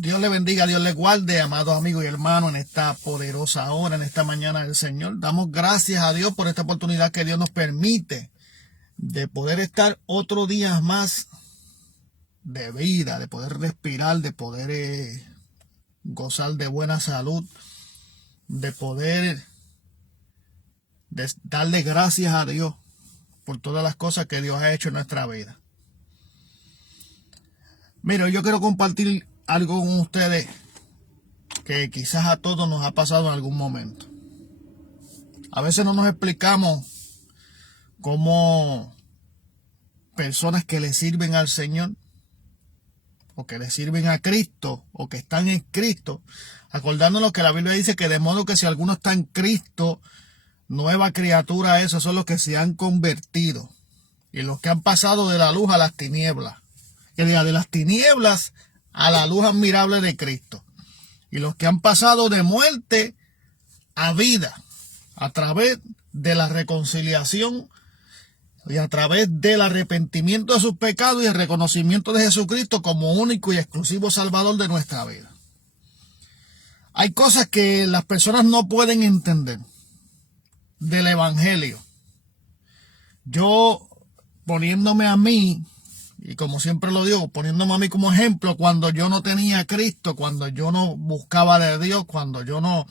Dios le bendiga, Dios le guarde, amados amigos y hermanos, en esta poderosa hora, en esta mañana del Señor. Damos gracias a Dios por esta oportunidad que Dios nos permite de poder estar otro día más de vida, de poder respirar, de poder gozar de buena salud, de poder darle gracias a Dios por todas las cosas que Dios ha hecho en nuestra vida. Mira, yo quiero compartir algo con ustedes que quizás a todos nos ha pasado en algún momento. A veces no nos explicamos cómo personas que le sirven al Señor o que le sirven a Cristo o que están en Cristo, acordándonos que la Biblia dice que de modo que si alguno está en Cristo, nueva criatura es, esos son los que se han convertido y los que han pasado de la luz a las tinieblas, de las tinieblas a la luz admirable de Cristo, y los que han pasado de muerte a vida a través de la reconciliación y a través del arrepentimiento de sus pecados y el reconocimiento de Jesucristo como único y exclusivo Salvador de nuestra vida. Hay cosas que las personas no pueden entender del Evangelio. Yo, poniéndome a mí, y como siempre lo digo, poniéndome a mí como ejemplo, cuando yo no tenía a Cristo, cuando yo no buscaba de Dios, cuando yo no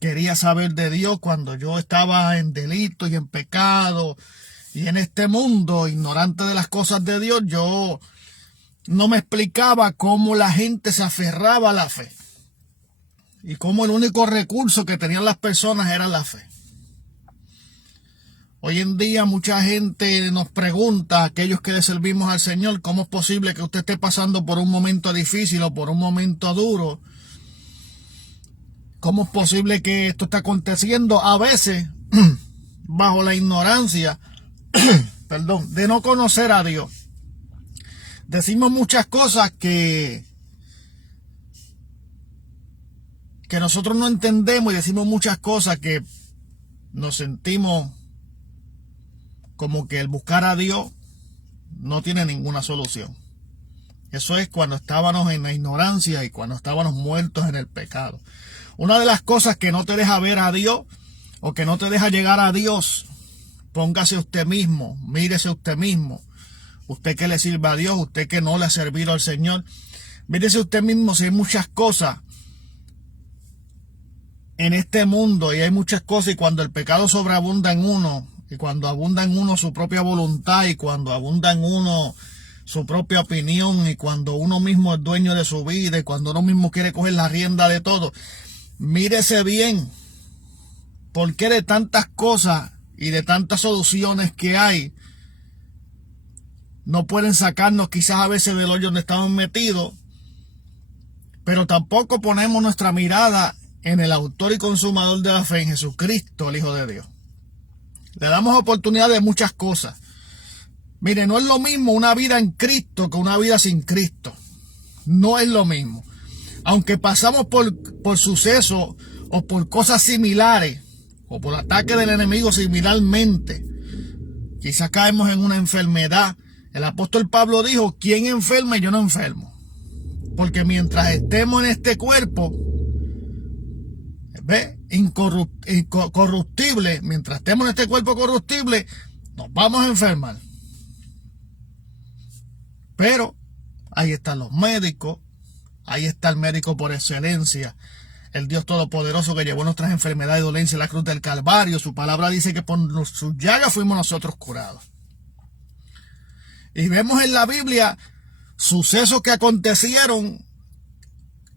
quería saber de Dios, cuando yo estaba en delito y en pecado y en este mundo ignorante de las cosas de Dios, yo no me explicaba cómo la gente se aferraba a la fe y cómo el único recurso que tenían las personas era la fe. Hoy en día mucha gente nos pregunta, aquellos que le servimos al Señor, ¿cómo es posible que usted esté pasando por un momento difícil o por un momento duro? ¿Cómo es posible que esto esté aconteciendo? A veces, bajo la ignorancia, de no conocer a Dios. Decimos muchas cosas que nosotros no entendemos y decimos muchas cosas que nos sentimos como que el buscar a Dios no tiene ninguna solución. Eso es cuando estábamos en la ignorancia y cuando estábamos muertos en el pecado. Una de las cosas que no te deja ver a Dios o que no te deja llegar a Dios, póngase usted mismo, mírese usted mismo. Usted que le sirva a Dios, usted que no le ha servido al Señor, mírese usted mismo si hay muchas cosas en este mundo y hay muchas cosas, y cuando el pecado sobreabunda en uno, y cuando abunda en uno su propia voluntad, y cuando abunda en uno su propia opinión, y cuando uno mismo es dueño de su vida, y cuando uno mismo quiere coger la rienda de todo, mírese bien, porque de tantas cosas y de tantas soluciones que hay, no pueden sacarnos quizás a veces del hoyo donde estamos metidos, pero tampoco ponemos nuestra mirada en el autor y consumador de la fe, en Jesucristo, el Hijo de Dios. Le damos oportunidad de muchas cosas. Mire, no es lo mismo una vida en Cristo que una vida sin Cristo. No es lo mismo. Aunque pasamos por sucesos o por cosas similares, o por ataque del enemigo similarmente, quizás caemos en una enfermedad. El apóstol Pablo dijo, ¿quién enferma y yo no enfermo? Porque mientras estemos en este cuerpo, incorruptible, mientras estemos en este cuerpo corruptible, nos vamos a enfermar. Pero ahí están los médicos, ahí está el médico por excelencia, el Dios Todopoderoso que llevó nuestras enfermedades y dolencias en la cruz del Calvario. Su palabra dice que por sus llagas fuimos nosotros curados. Y vemos en la Biblia sucesos que acontecieron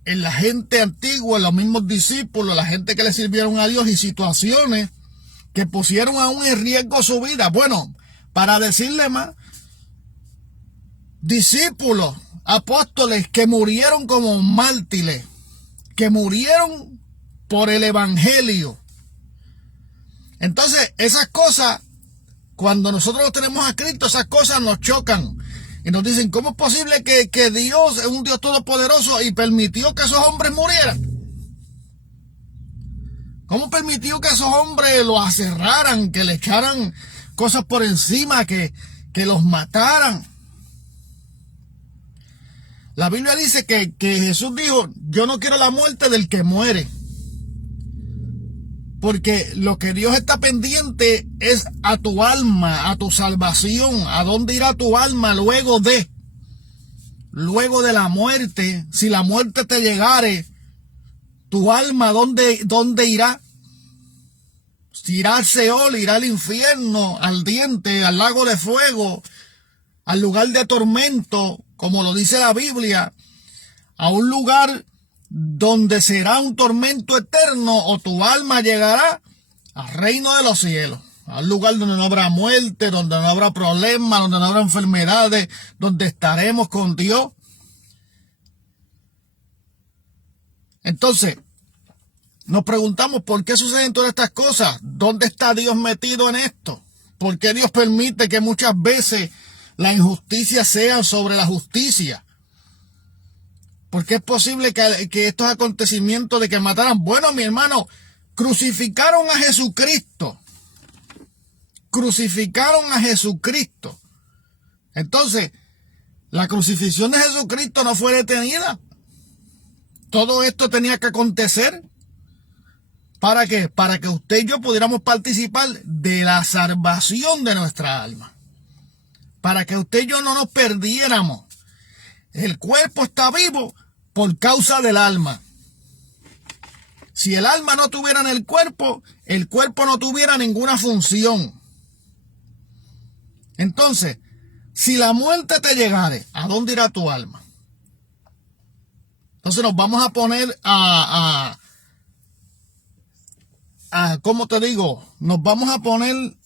en la gente antigua, en los mismos discípulos, la gente que le sirvieron a Dios, y situaciones que pusieron aún en riesgo su vida. Bueno, para decirle más, discípulos, apóstoles que murieron como mártires, que murieron por el Evangelio. Entonces, esas cosas, cuando nosotros tenemos a Cristo, esas cosas nos chocan. Y nos dicen, ¿cómo es posible que Dios es un Dios todopoderoso y permitió que esos hombres murieran? ¿Cómo permitió que esos hombres los aserraran, que le echaran cosas por encima, que los mataran? La Biblia dice que Jesús dijo, yo no quiero la muerte del que muere. Porque lo que Dios está pendiente es a tu alma, a tu salvación, a dónde irá tu alma luego de la muerte. Si la muerte te llegare, tu alma, ¿dónde irá? Si irá al Seol, irá al infierno, al diente, al lago de fuego, al lugar de tormento, como lo dice la Biblia, a un lugar donde será un tormento eterno, o tu alma llegará al reino de los cielos, al lugar donde no habrá muerte, donde no habrá problemas, donde no habrá enfermedades, donde estaremos con Dios. Entonces, nos preguntamos por qué suceden todas estas cosas. ¿Dónde está Dios metido en esto? ¿Por qué Dios permite que muchas veces la injusticia sea sobre la justicia? ¿Por qué es posible que estos acontecimientos de que mataran? Bueno, mi hermano, crucificaron a Jesucristo. Crucificaron a Jesucristo. Entonces, la crucifixión de Jesucristo no fue detenida. Todo esto tenía que acontecer. ¿Para qué? Para que usted y yo pudiéramos participar de la salvación de nuestra alma. Para que usted y yo no nos perdiéramos. El cuerpo está vivo por causa del alma. Si el alma no tuviera en el cuerpo no tuviera ninguna función. Entonces, si la muerte te llegare, ¿a dónde irá tu alma? Entonces nos vamos a poner ¿cómo te digo? Nos vamos a poner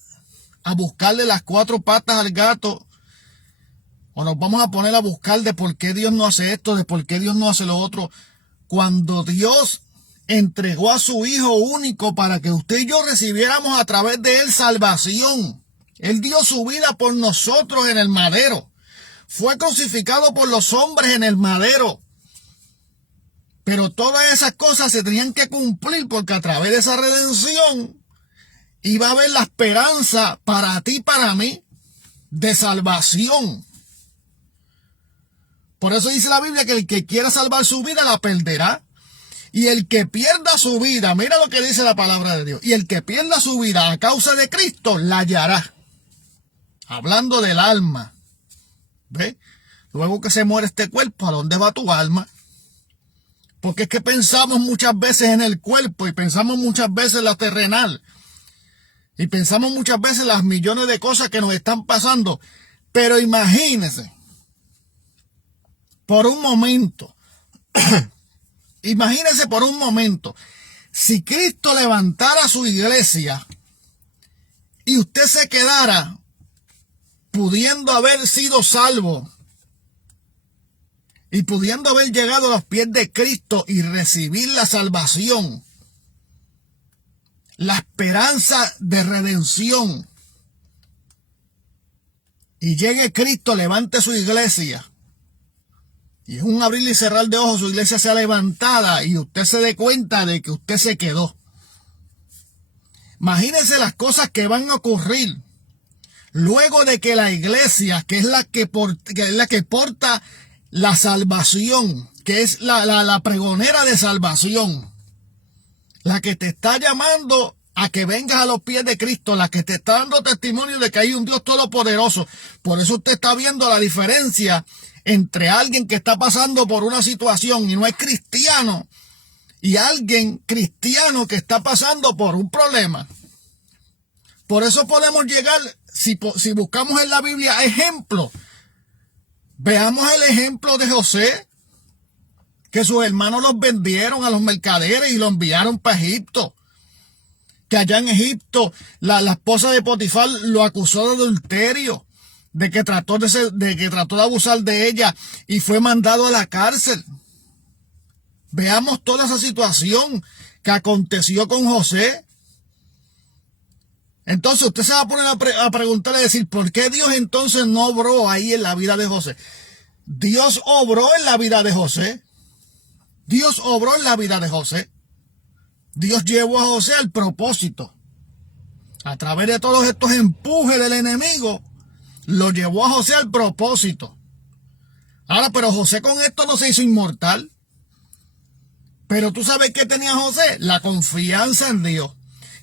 a buscarle las cuatro patas al gato. O nos vamos a poner a buscar de por qué Dios no hace esto, de por qué Dios no hace lo otro. Cuando Dios entregó a su Hijo único para que usted y yo recibiéramos a través de él salvación. Él dio su vida por nosotros en el madero. Fue crucificado por los hombres en el madero. Pero todas esas cosas se tenían que cumplir porque a través de esa redención iba a haber la esperanza para ti y para mí de salvación. Por eso dice la Biblia que el que quiera salvar su vida la perderá. Y el que pierda su vida, mira lo que dice la palabra de Dios. Y el que pierda su vida a causa de Cristo la hallará. Hablando del alma. ¿Ve? Luego que se muere este cuerpo, ¿a dónde va tu alma? Porque es que pensamos muchas veces en el cuerpo y pensamos muchas veces en la terrenal. Y pensamos muchas veces en las millones de cosas que nos están pasando. Pero imagínense. Por un momento, imagínense por un momento, si Cristo levantara su iglesia y usted se quedara pudiendo haber sido salvo y pudiendo haber llegado a los pies de Cristo y recibir la salvación, la esperanza de redención, y llegue Cristo, levante su iglesia, y en un abrir y cerrar de ojos su iglesia sea levantada y usted se dé cuenta de que usted se quedó. Imagínense las cosas que van a ocurrir luego de que la iglesia, que es la que porta la salvación, que es la pregonera de salvación, la que te está llamando a que vengas a los pies de Cristo, la que te está dando testimonio de que hay un Dios todopoderoso. Por eso usted está viendo la diferencia entre alguien que está pasando por una situación y no es cristiano y alguien cristiano que está pasando por un problema. Por eso podemos llegar, si buscamos en la Biblia ejemplos, veamos el ejemplo de José, que sus hermanos los vendieron a los mercaderes y lo enviaron para Egipto. Que allá en Egipto la esposa de Potifar lo acusó de adulterio, de que trató de abusar de ella y fue mandado a la cárcel. Veamos toda esa situación que aconteció con José. Entonces usted se va a poner a preguntar y decir, ¿por qué Dios entonces no obró ahí en la vida de José? Dios obró en la vida de José. Dios obró en la vida de José. Dios llevó a José al propósito. A través de todos estos empujes del enemigo, lo llevó a José al propósito. Ahora, pero José con esto no se hizo inmortal. Pero tú sabes qué tenía José, la confianza en Dios.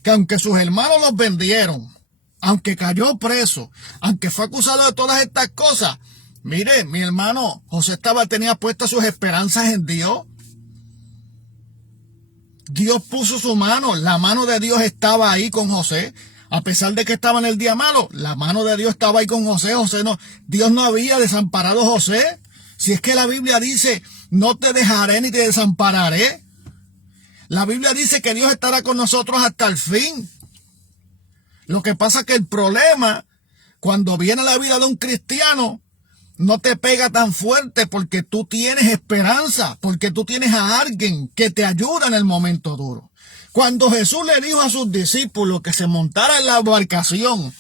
Que aunque sus hermanos los vendieron, aunque cayó preso, aunque fue acusado de todas estas cosas, mire, mi hermano, José tenía puestas sus esperanzas en Dios. Dios puso su mano, la mano de Dios estaba ahí con José. A pesar de que estaba en el día malo, la mano de Dios estaba ahí con José. Dios no había desamparado a José. Si es que la Biblia dice, no te dejaré ni te desampararé. La Biblia dice que Dios estará con nosotros hasta el fin. Lo que pasa es que el problema, cuando viene la vida de un cristiano, no te pega tan fuerte porque tú tienes esperanza, porque tú tienes a alguien que te ayuda en el momento duro. Cuando Jesús le dijo a sus discípulos que se montara en la embarcación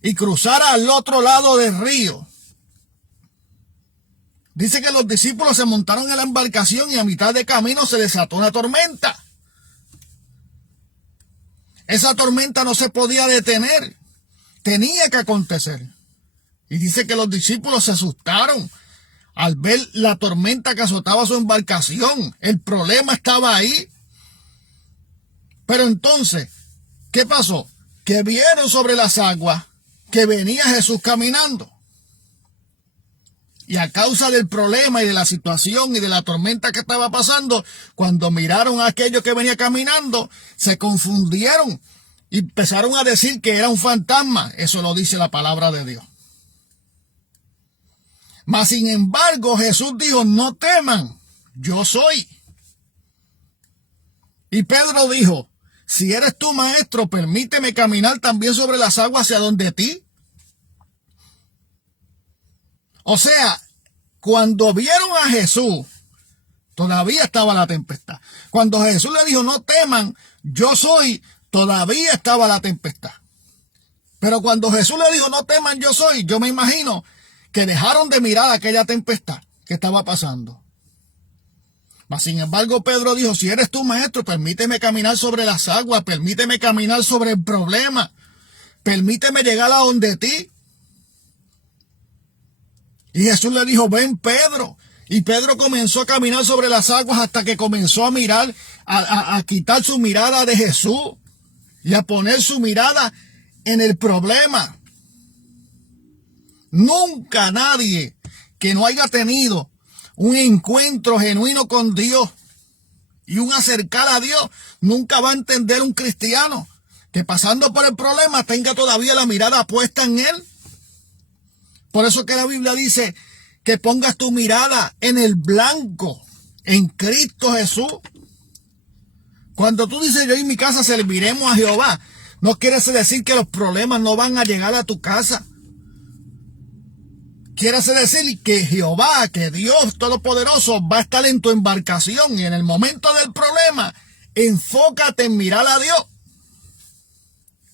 y cruzara al otro lado del río, dice que los discípulos se montaron en la embarcación y a mitad de camino se desató una tormenta. Esa tormenta no se podía detener, tenía que acontecer. Y dice que los discípulos se asustaron al ver la tormenta que azotaba su embarcación. El problema estaba ahí. Pero entonces, ¿qué pasó? Que vieron sobre las aguas que venía Jesús caminando. Y a causa del problema y de la situación y de la tormenta que estaba pasando, cuando miraron a aquello que venía caminando, se confundieron y empezaron a decir que era un fantasma. Eso lo dice la palabra de Dios. Mas sin embargo, Jesús dijo, no teman, yo soy. Y Pedro dijo, si eres tú, maestro, permíteme caminar también sobre las aguas hacia donde ti. O sea, cuando vieron a Jesús, todavía estaba la tempestad. Cuando Jesús le dijo, no teman, yo soy, todavía estaba la tempestad. Pero cuando Jesús le dijo, no teman, yo soy, yo me imagino que dejaron de mirar aquella tempestad que estaba pasando. Mas sin embargo, Pedro dijo, si eres tú, maestro, permíteme caminar sobre las aguas, permíteme caminar sobre el problema, permíteme llegar a donde ti. Y Jesús le dijo, ven, Pedro. Y Pedro comenzó a caminar sobre las aguas hasta que comenzó a mirar, a quitar su mirada de Jesús y a poner su mirada en el problema. Nunca nadie que no haya tenido un encuentro genuino con Dios y un acercar a Dios, nunca va a entender un cristiano que pasando por el problema tenga todavía la mirada puesta en Él. Por eso que la Biblia dice que pongas tu mirada en el blanco, en Cristo Jesús. Cuando tú dices, yo y mi casa serviremos a Jehová, no quiere decir que los problemas no van a llegar a tu casa. Quiere decir que Jehová, que Dios Todopoderoso va a estar en tu embarcación y en el momento del problema, enfócate en mirar a Dios.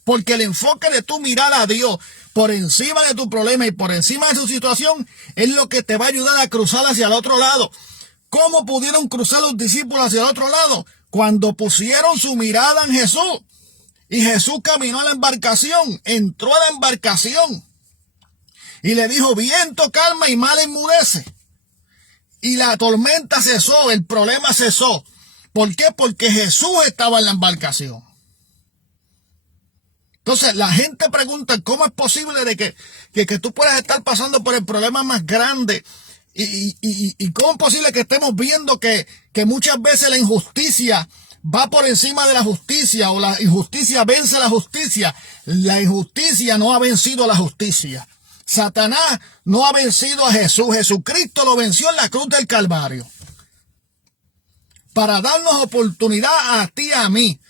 Porque el enfoque de tu mirar a Dios por encima de tu problema y por encima de tu situación es lo que te va a ayudar a cruzar hacia el otro lado. ¿Cómo pudieron cruzar los discípulos hacia el otro lado? Cuando pusieron su mirada en Jesús. Y Jesús caminó a la embarcación, entró a la embarcación. Y le dijo, viento, calma y mar enmudece. Y la tormenta cesó, el problema cesó. ¿Por qué? Porque Jesús estaba en la embarcación. Entonces la gente pregunta, ¿cómo es posible de que tú puedas estar pasando por el problema más grande? ¿Y cómo es posible que estemos viendo que muchas veces la injusticia va por encima de la justicia o la injusticia vence a la justicia? La injusticia no ha vencido a la justicia. Satanás no ha vencido a Jesús. Jesucristo lo venció en la cruz del Calvario. Para darnos oportunidad a ti y a mí.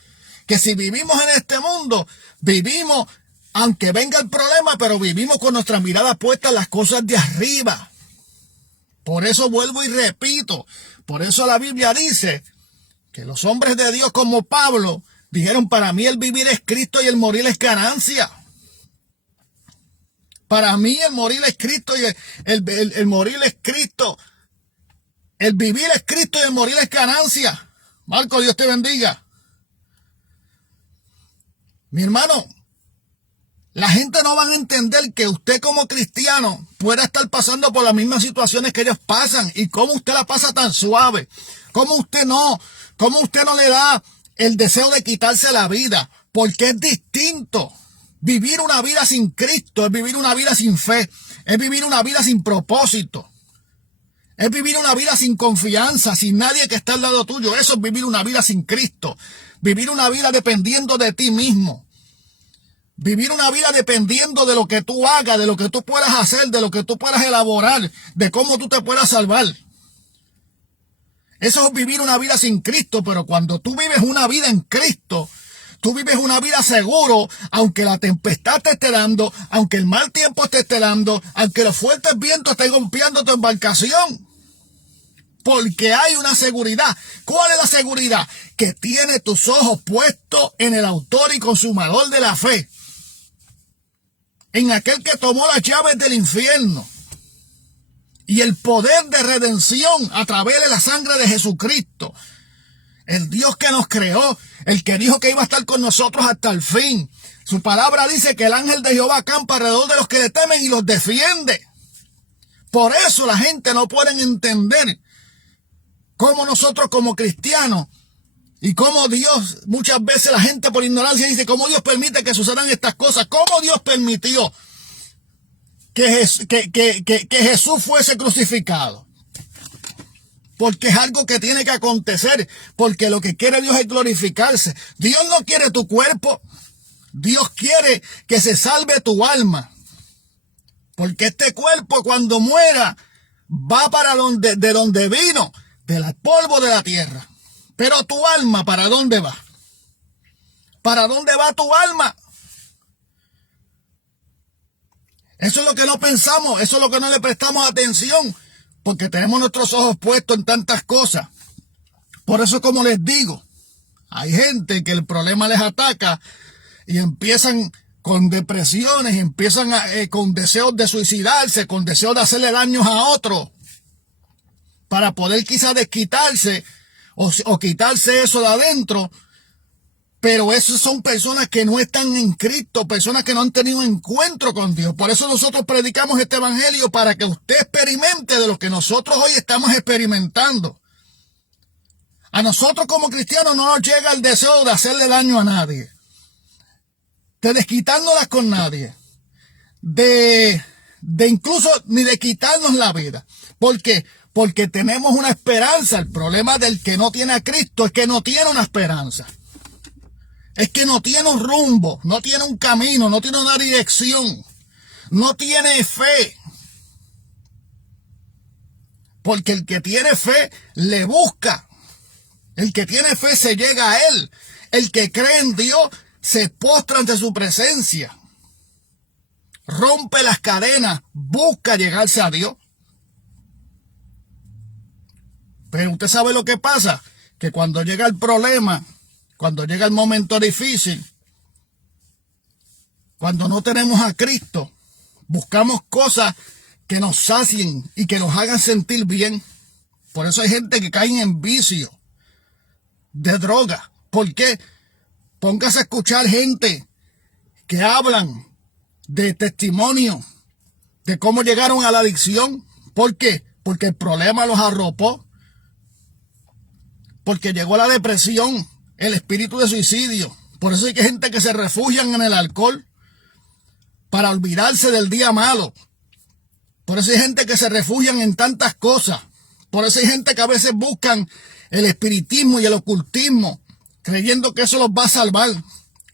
Que si vivimos en este mundo, vivimos, aunque venga el problema, pero vivimos con nuestra mirada puesta en las cosas de arriba. Por eso vuelvo y repito. Por eso la Biblia dice que los hombres de Dios como Pablo dijeron, para mí el vivir es Cristo y el morir es ganancia. Para mí el morir es Cristo y el morir es Cristo. El vivir es Cristo y el morir es ganancia. Marco, Dios te bendiga. Mi hermano, La gente no va a entender que usted como cristiano puede estar pasando por las mismas situaciones que ellos pasan y cómo usted la pasa tan suave, cómo usted no le da el deseo de quitarse la vida, porque es distinto. Vivir una vida sin Cristo es vivir una vida sin fe, es vivir una vida sin propósito, es vivir una vida sin confianza, sin nadie que esté al lado tuyo. Eso es vivir una vida sin Cristo, vivir una vida dependiendo de ti mismo. Vivir una vida dependiendo de lo que tú hagas, de lo que tú puedas hacer, de lo que tú puedas elaborar, de cómo tú te puedas salvar. Eso es vivir una vida sin Cristo, pero cuando tú vives una vida en Cristo, tú vives una vida seguro, aunque la tempestad te esté dando, aunque el mal tiempo te esté dando, aunque los fuertes vientos estén golpeando tu embarcación. Porque hay una seguridad. ¿Cuál es la seguridad? Que tiene tus ojos puestos en el autor y consumador de la fe. En aquel que tomó las llaves del infierno. Y el poder de redención a través de la sangre de Jesucristo. El Dios que nos creó, el que dijo que iba a estar con nosotros hasta el fin. Su palabra dice que el ángel de Jehová acampa alrededor de los que le temen y los defiende. Por eso la gente no puede entender cómo nosotros como cristianos y cómo Dios, muchas veces la gente por ignorancia dice, ¿cómo Dios permite que sucedan estas cosas? ¿Cómo Dios permitió que Jesús fuese crucificado? Porque es algo que tiene que acontecer, porque lo que quiere Dios es glorificarse. Dios no quiere tu cuerpo, Dios quiere que se salve tu alma. Porque este cuerpo cuando muera va para de donde vino, del polvo de la tierra. Pero tu alma, ¿para dónde va? ¿Para dónde va tu alma? Eso es lo que no pensamos, eso es lo que no le prestamos atención, porque tenemos nuestros ojos puestos en tantas cosas. Por eso, como les digo, hay gente que el problema les ataca y empiezan con depresiones, empiezan con deseos de suicidarse, con deseos de hacerle daños a otros, para poder quizás desquitarse o quitarse eso de adentro. Pero esas son personas que no están en Cristo, personas que no han tenido un encuentro con Dios. Por eso nosotros predicamos este evangelio, para que usted experimente de lo que nosotros hoy estamos experimentando. A nosotros como cristianos no nos llega el deseo de hacerle daño a nadie, de desquitárnoslas con nadie, de incluso ni de quitarnos la vida. ¿Por qué? Porque tenemos una esperanza. El problema del que no tiene a Cristo es que no tiene una esperanza. Es que no tiene un rumbo, no tiene un camino, no tiene una dirección, no tiene fe. Porque el que tiene fe le busca. El que tiene fe se llega a Él. El que cree en Dios se postra ante su presencia. Rompe las cadenas, busca llegarse a Dios. Pero usted sabe lo que pasa, que cuando llega el problema, cuando llega el momento difícil, cuando no tenemos a Cristo, buscamos cosas que nos sacien y que nos hagan sentir bien. Por eso hay gente que cae en vicio de droga. ¿Por qué? Póngase a escuchar gente que hablan de testimonio de cómo llegaron a la adicción. ¿Por qué? Porque el problema los arropó. Porque llegó la depresión, el espíritu de suicidio. Por eso hay gente que se refugian en el alcohol para olvidarse del día malo. Por eso hay gente que se refugian en tantas cosas. Por eso hay gente que a veces buscan el espiritismo y el ocultismo, creyendo que eso los va a salvar,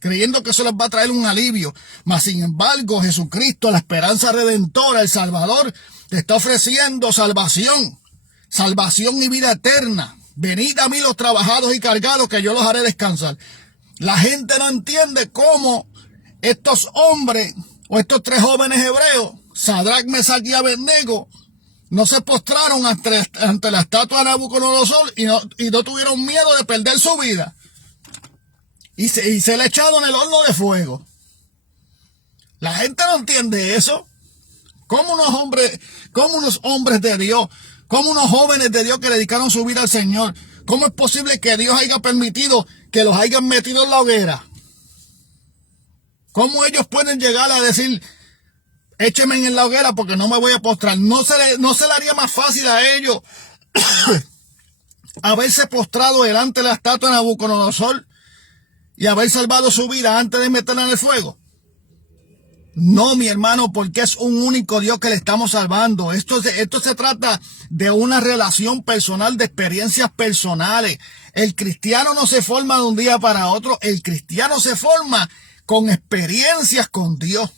creyendo que eso les va a traer un alivio. Mas sin embargo, Jesucristo, la esperanza redentora, el Salvador, te está ofreciendo salvación, salvación y vida eterna. Venid a mí los trabajados y cargados, que yo los haré descansar. La gente no entiende cómo estos hombres o estos tres jóvenes hebreos, Sadrac, Mesac y Abednego, no se postraron ante la estatua de Nabucodonosor y no tuvieron miedo de perder su vida. Y se le echaron en el horno de fuego. La gente no entiende eso. ¿Cómo unos hombres de Dios, cómo unos jóvenes de Dios que dedicaron su vida al Señor, cómo es posible que Dios haya permitido que los hayan metido en la hoguera? ¿Cómo ellos pueden llegar a decir, écheme en la hoguera porque no me voy a postrar? No se le haría más fácil a ellos haberse postrado delante de la estatua de Nabucodonosor y haber salvado su vida antes de meterla en el fuego. No, mi hermano, porque es un único Dios que le estamos salvando. Esto se trata de una relación personal, de experiencias personales. El cristiano no se forma de un día para otro. El cristiano se forma con experiencias con Dios.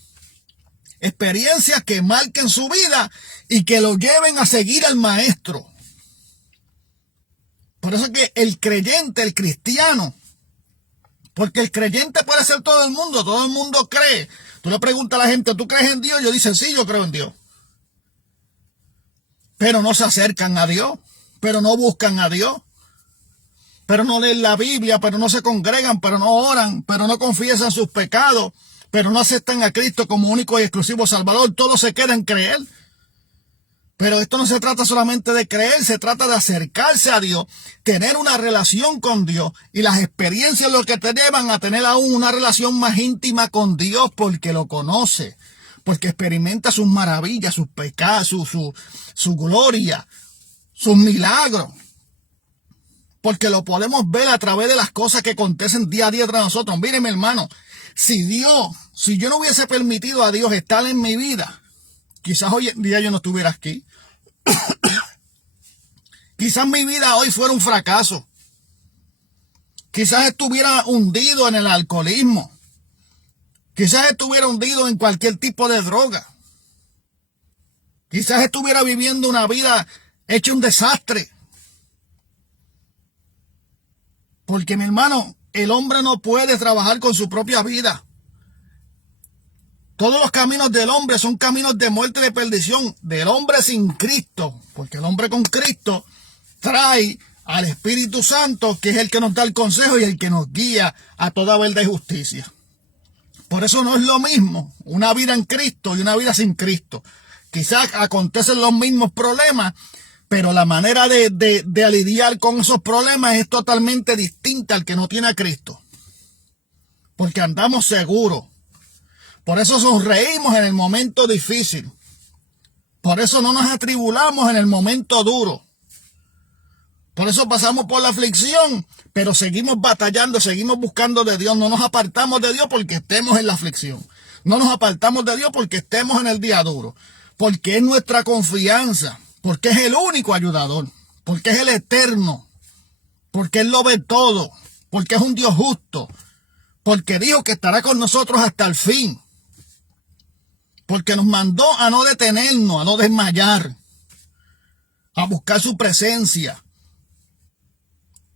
Experiencias que marquen su vida y que lo lleven a seguir al maestro. Por eso es que el creyente, el cristiano, porque el creyente puede ser todo el mundo cree. Tú le preguntas a la gente, ¿tú crees en Dios? Ellos dicen, sí, yo creo en Dios. Pero no se acercan a Dios, pero no buscan a Dios, pero no leen la Biblia, pero no se congregan, pero no oran, pero no confiesan sus pecados, pero no aceptan a Cristo como único y exclusivo Salvador. Todo se queda en creer. Pero esto no se trata solamente de creer, se trata de acercarse a Dios, tener una relación con Dios, y las experiencias lo que te llevan a tener aún una relación más íntima con Dios porque lo conoce, porque experimenta sus maravillas, sus pecados, su gloria, sus milagros, porque lo podemos ver a través de las cosas que acontecen día a día tras nosotros. Miren, mi hermano, si yo no hubiese permitido a Dios estar en mi vida, quizás hoy en día yo no estuviera aquí. Quizás mi vida hoy fuera un fracaso. Quizás estuviera hundido en el alcoholismo. Quizás estuviera hundido en cualquier tipo de droga. Quizás estuviera viviendo una vida hecha un desastre. Porque, mi hermano, el hombre no puede trabajar con su propia vida. Todos los caminos del hombre son caminos de muerte y de perdición. Del hombre sin Cristo. Porque el hombre con Cristo trae al Espíritu Santo, que es el que nos da el consejo y el que nos guía a toda verdad y justicia. Por eso no es lo mismo una vida en Cristo y una vida sin Cristo. Quizás acontecen los mismos problemas, pero la manera de lidiar con esos problemas es totalmente distinta al que no tiene a Cristo. Porque andamos seguros. Por eso sonreímos en el momento difícil. Por eso no nos atribulamos en el momento duro. Por eso pasamos por la aflicción, pero seguimos batallando, seguimos buscando de Dios. No nos apartamos de Dios porque estemos en la aflicción. No nos apartamos de Dios porque estemos en el día duro. Porque es nuestra confianza. Porque es el único ayudador. Porque es el eterno. Porque Él lo ve todo. Porque es un Dios justo. Porque dijo que estará con nosotros hasta el fin. Porque nos mandó a no detenernos, a no desmayar. A buscar su presencia.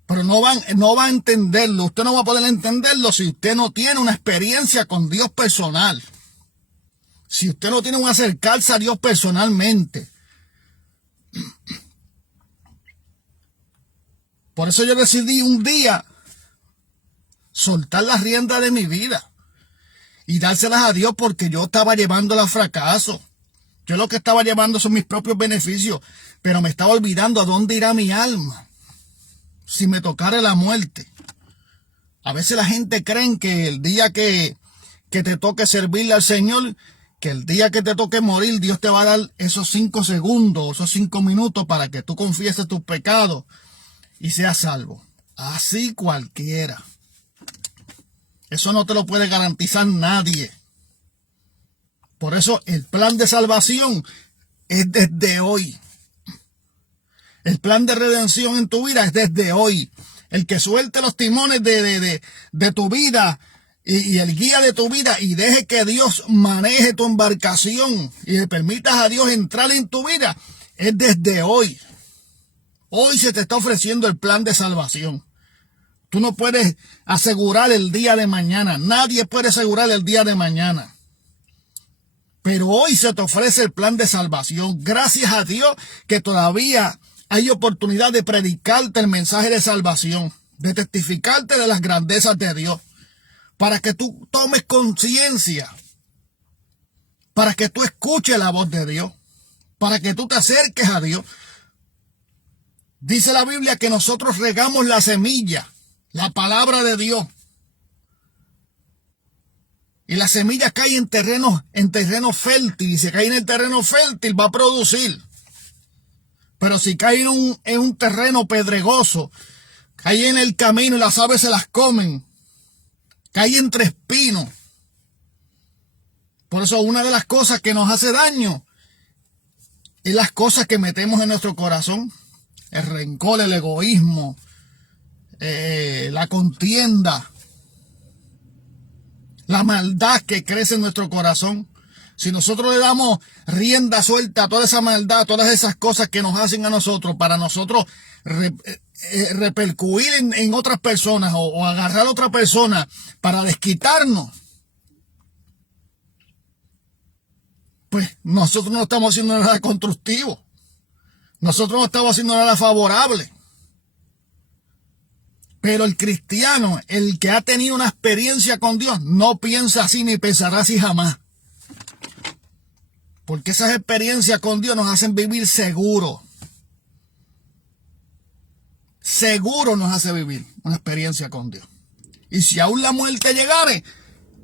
Pero no va a entenderlo. Usted no va a poder entenderlo si usted no tiene una experiencia con Dios personal. Si usted no tiene un acercarse a Dios personalmente. Por eso yo decidí un día soltar las riendas de mi vida y dárselas a Dios, porque yo estaba llevándola a fracaso. Yo lo que estaba llevando son mis propios beneficios, pero me estaba olvidando a dónde irá mi alma si me tocara la muerte. A veces la gente cree que el día que te toque servirle al Señor, que el día que te toque morir, Dios te va a dar esos 5 segundos, esos 5 minutos para que tú confieses tus pecados y seas salvo. Así cualquiera. Eso no te lo puede garantizar nadie. Por eso el plan de salvación es desde hoy. El plan de redención en tu vida es desde hoy. El que suelte los timones de tu vida y el guía de tu vida y deje que Dios maneje tu embarcación y le permitas a Dios entrar en tu vida es desde hoy. Hoy se te está ofreciendo el plan de salvación. Tú no puedes asegurar el día de mañana. Nadie puede asegurar el día de mañana. Pero hoy se te ofrece el plan de salvación. Gracias a Dios que todavía hay oportunidad de predicarte el mensaje de salvación, de testificarte de las grandezas de Dios, para que tú tomes conciencia, para que tú escuches la voz de Dios, para que tú te acerques a Dios. Dice la Biblia que nosotros regamos la semilla, la palabra de Dios. Y la semilla cae en terreno fértil. Y si cae en el terreno fértil va a producir. Pero si cae en un terreno pedregoso, cae en el camino y las aves se las comen, cae entre espinos. Por eso una de las cosas que nos hace daño es las cosas que metemos en nuestro corazón. El rencor, el egoísmo, la contienda, la maldad que crece en nuestro corazón. Si nosotros le damos rienda suelta a toda esa maldad, a todas esas cosas que nos hacen a nosotros, para nosotros repercutir en otras personas o agarrar a otra persona para desquitarnos, pues nosotros no estamos haciendo nada constructivo. Nosotros no estamos haciendo nada favorable. Pero el cristiano, el que ha tenido una experiencia con Dios, no piensa así ni pensará así jamás. Porque esas experiencias con Dios nos hacen vivir seguro. Seguro nos hace vivir una experiencia con Dios. Y si aún la muerte llegare,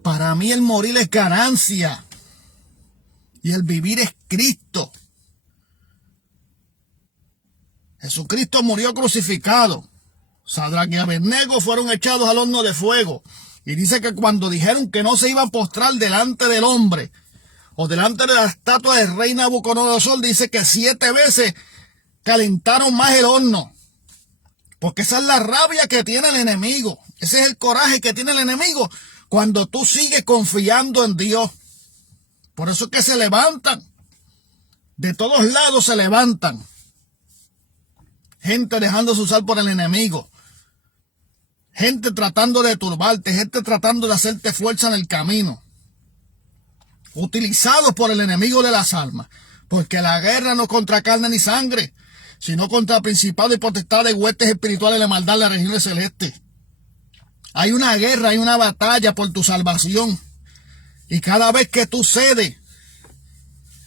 para mí el morir es ganancia. Y el vivir es Cristo. Jesucristo murió crucificado. Sadrac y Abednego fueron echados al horno de fuego. Y dice que cuando dijeron que no se iban a postrar delante del hombre o delante de la estatua del rey Nabucodonosor, dice que 7 veces calentaron más el horno. Porque esa es la rabia que tiene el enemigo. Ese es el coraje que tiene el enemigo cuando tú sigues confiando en Dios. Por eso es que se levantan. De todos lados se levantan. Gente dejándose usar por el enemigo. Gente tratando de turbarte. Gente tratando de hacerte fuerza en el camino. Utilizados por el enemigo de las almas. Porque la guerra no es contra carne ni sangre, sino contra principados y potestades, huestes espirituales de maldad en las regiones celestes. Hay una guerra, hay una batalla por tu salvación. Y cada vez que tú cedes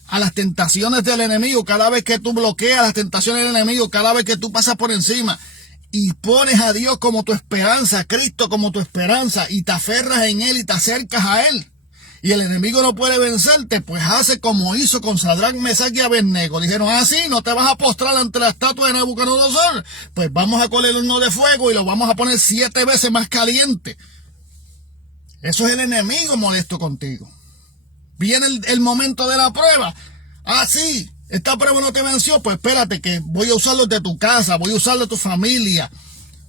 a las tentaciones del enemigo, cada vez que tú bloqueas las tentaciones del enemigo, cada vez que tú pasas por encima y pones a Dios como tu esperanza, a Cristo como tu esperanza, y te aferras en Él y te acercas a Él, y el enemigo no puede vencerte, pues hace como hizo con Sadrac, Mesac y Abednego. Dijeron, sí, no te vas a postrar ante la estatua de Nabucodonosor, pues vamos a coger el horno de fuego y lo vamos a poner 7 veces más caliente. Eso es el enemigo molesto contigo. Viene el momento de la prueba. Sí, esta prueba no te venció, pues espérate que voy a usarlo de tu casa, voy a usarlo de tu familia,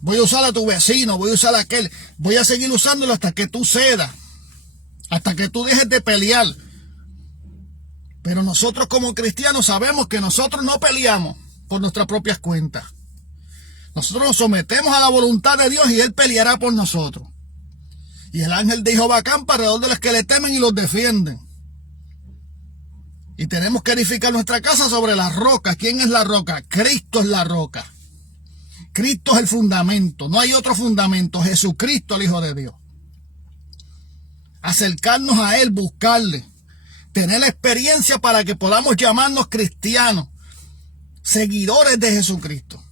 voy a usar a tu vecino, voy a usar a aquel, voy a seguir usándolo hasta que tú cedas. Hasta que tú dejes de pelear. Pero nosotros como cristianos sabemos que nosotros no peleamos por nuestras propias cuentas. Nosotros nos sometemos a la voluntad de Dios y Él peleará por nosotros. Y el ángel de Jehová acampa alrededor de los que le temen y los defienden. Y tenemos que edificar nuestra casa sobre la roca. ¿Quién es la roca? Cristo es la roca. Cristo es el fundamento. No hay otro fundamento. Jesucristo, el Hijo de Dios. Acercarnos a Él, buscarle, tener la experiencia para que podamos llamarnos cristianos, seguidores de Jesucristo.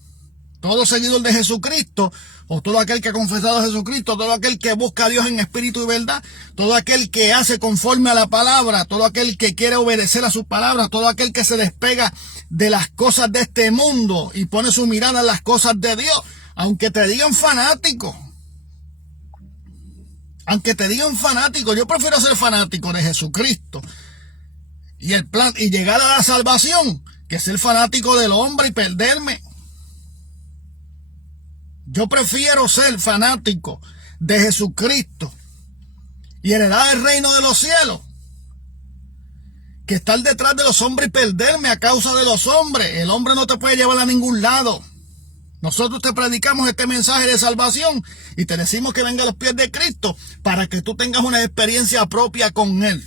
Todo seguidor de Jesucristo, o todo aquel que ha confesado a Jesucristo, todo aquel que busca a Dios en espíritu y verdad, todo aquel que hace conforme a la palabra, todo aquel que quiere obedecer a su palabra, todo aquel que se despega de las cosas de este mundo y pone su mirada en las cosas de Dios, aunque te digan fanático. Aunque te digan fanático, yo prefiero ser fanático de Jesucristo y el plan y llegar a la salvación que ser fanático del hombre y perderme. Yo prefiero ser fanático de Jesucristo y heredar el reino de los cielos que estar detrás de los hombres y perderme a causa de los hombres. El hombre no te puede llevar a ningún lado. Nosotros te predicamos este mensaje de salvación y te decimos que venga a los pies de Cristo para que tú tengas una experiencia propia con Él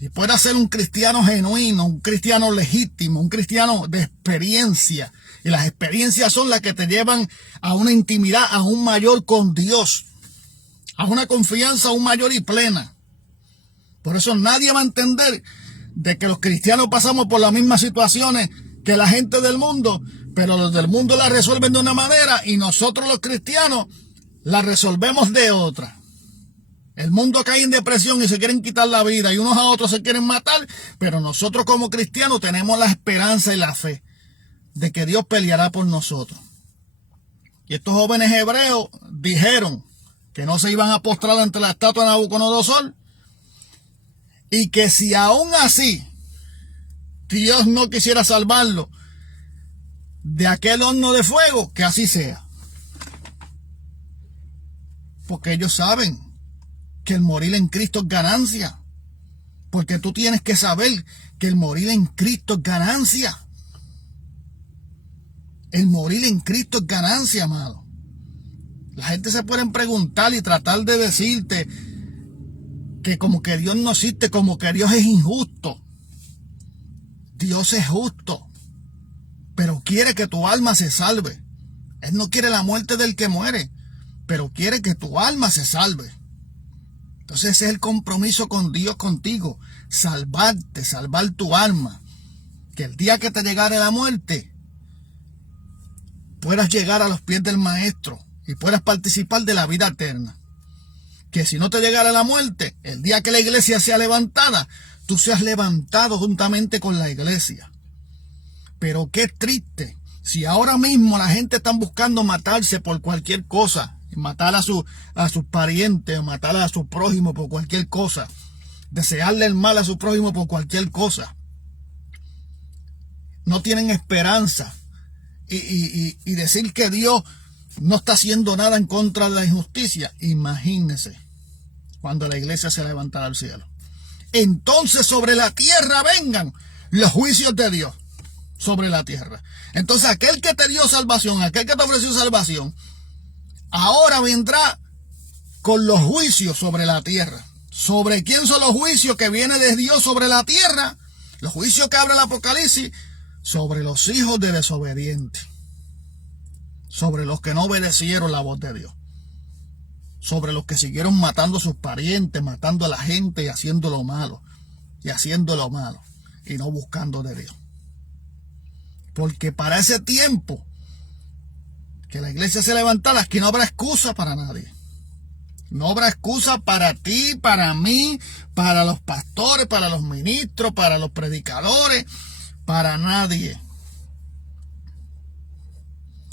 y puedas ser un cristiano genuino, un cristiano legítimo, un cristiano de experiencia. Y las experiencias son las que te llevan a una intimidad aún mayor con Dios, a una confianza aún mayor y plena. Por eso nadie va a entender de que los cristianos pasamos por las mismas situaciones que la gente del mundo, pero los del mundo la resuelven de una manera y nosotros los cristianos la resolvemos de otra. El mundo cae en depresión y se quieren quitar la vida y unos a otros se quieren matar, pero nosotros como cristianos tenemos la esperanza y la fe de que Dios peleará por nosotros. Y estos jóvenes hebreos dijeron que no se iban a postrar ante la estatua de Nabucodonosor y que si aún así Dios no quisiera salvarlo de aquel horno de fuego, que así sea. Porque ellos saben que el morir en Cristo es ganancia. Porque tú tienes que saber que el morir en Cristo es ganancia. El morir en Cristo es ganancia, amado. La gente se puede preguntar y tratar de decirte que como que Dios no existe, como que Dios es injusto. Dios es justo, pero quiere que tu alma se salve. Él no quiere la muerte del que muere, pero quiere que tu alma se salve. Entonces ese es el compromiso con Dios contigo, salvarte, salvar tu alma. Que el día que te llegare la muerte, puedas llegar a los pies del Maestro y puedas participar de la vida eterna. Que si no te llegara la muerte, el día que la iglesia sea levantada, tú seas levantado juntamente con la iglesia. Pero qué triste, si ahora mismo la gente está buscando matarse por cualquier cosa, matar a sus parientes, matar a su prójimo por cualquier cosa, desearle el mal a su prójimo por cualquier cosa. No tienen esperanza y decir que Dios no está haciendo nada en contra de la injusticia. Imagínense cuando la iglesia se levantara al cielo. Entonces sobre la tierra vengan los juicios de Dios sobre la tierra. Entonces aquel que te dio salvación, aquel que te ofreció salvación, ahora vendrá con los juicios sobre la tierra. ¿Sobre quién son los juicios que vienen de Dios sobre la tierra? Los juicios que habla el Apocalipsis sobre los hijos de desobedientes, sobre los que no obedecieron la voz de Dios, sobre los que siguieron matando a sus parientes, matando a la gente y haciendo lo malo, y no buscando de Dios. Porque para ese tiempo que la iglesia se levantara, aquí no habrá excusa para nadie. No habrá excusa para ti, para mí, para los pastores, para los ministros, para los predicadores, para nadie.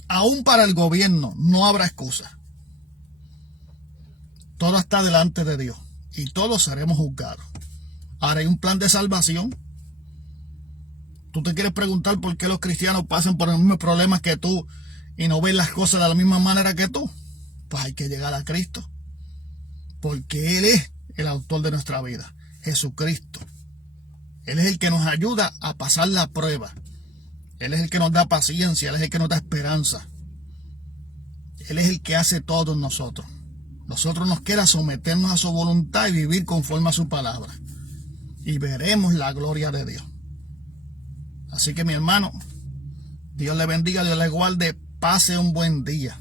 Aún para el gobierno no habrá excusa. Todo está delante de Dios y todos seremos juzgados. Ahora hay un plan de salvación. Tú te quieres preguntar por qué los cristianos pasan por los mismos problemas que tú y no ven las cosas de la misma manera que tú. Pues hay que llegar a Cristo, porque Él es el autor de nuestra vida, Jesucristo. Él es el que nos ayuda a pasar la prueba. Él es el que nos da paciencia, Él es el que nos da esperanza. Él es el que hace todo en nosotros. Nosotros nos queda someternos a su voluntad y vivir conforme a su palabra. Y veremos la gloria de Dios. Así que mi hermano, Dios le bendiga, Dios le guarde, pase un buen día.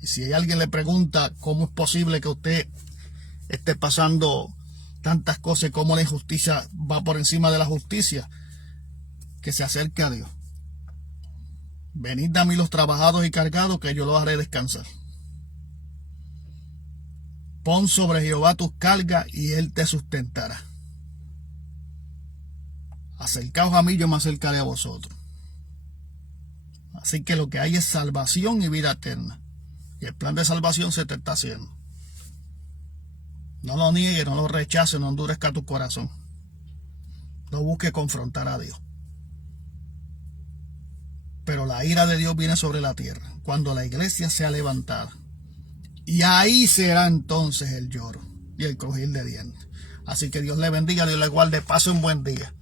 Y si alguien le pregunta cómo es posible que usted esté pasando tantas cosas y cómo la injusticia va por encima de la justicia, que se acerque a Dios. Venid a mí los trabajados y cargados, que yo los haré descansar. Pon sobre Jehová tus cargas y Él te sustentará. Acercaos a mí, yo me acercaré a vosotros. Así que lo que hay es salvación y vida eterna. Y el plan de salvación se te está haciendo. No lo niegues, no lo rechaces, no endurezca tu corazón. No busques confrontar a Dios. Pero la ira de Dios viene sobre la tierra cuando la iglesia sea levantada. Y ahí será entonces el lloro y el crujir de dientes. Así que Dios le bendiga, Dios le guarde, pase un buen día.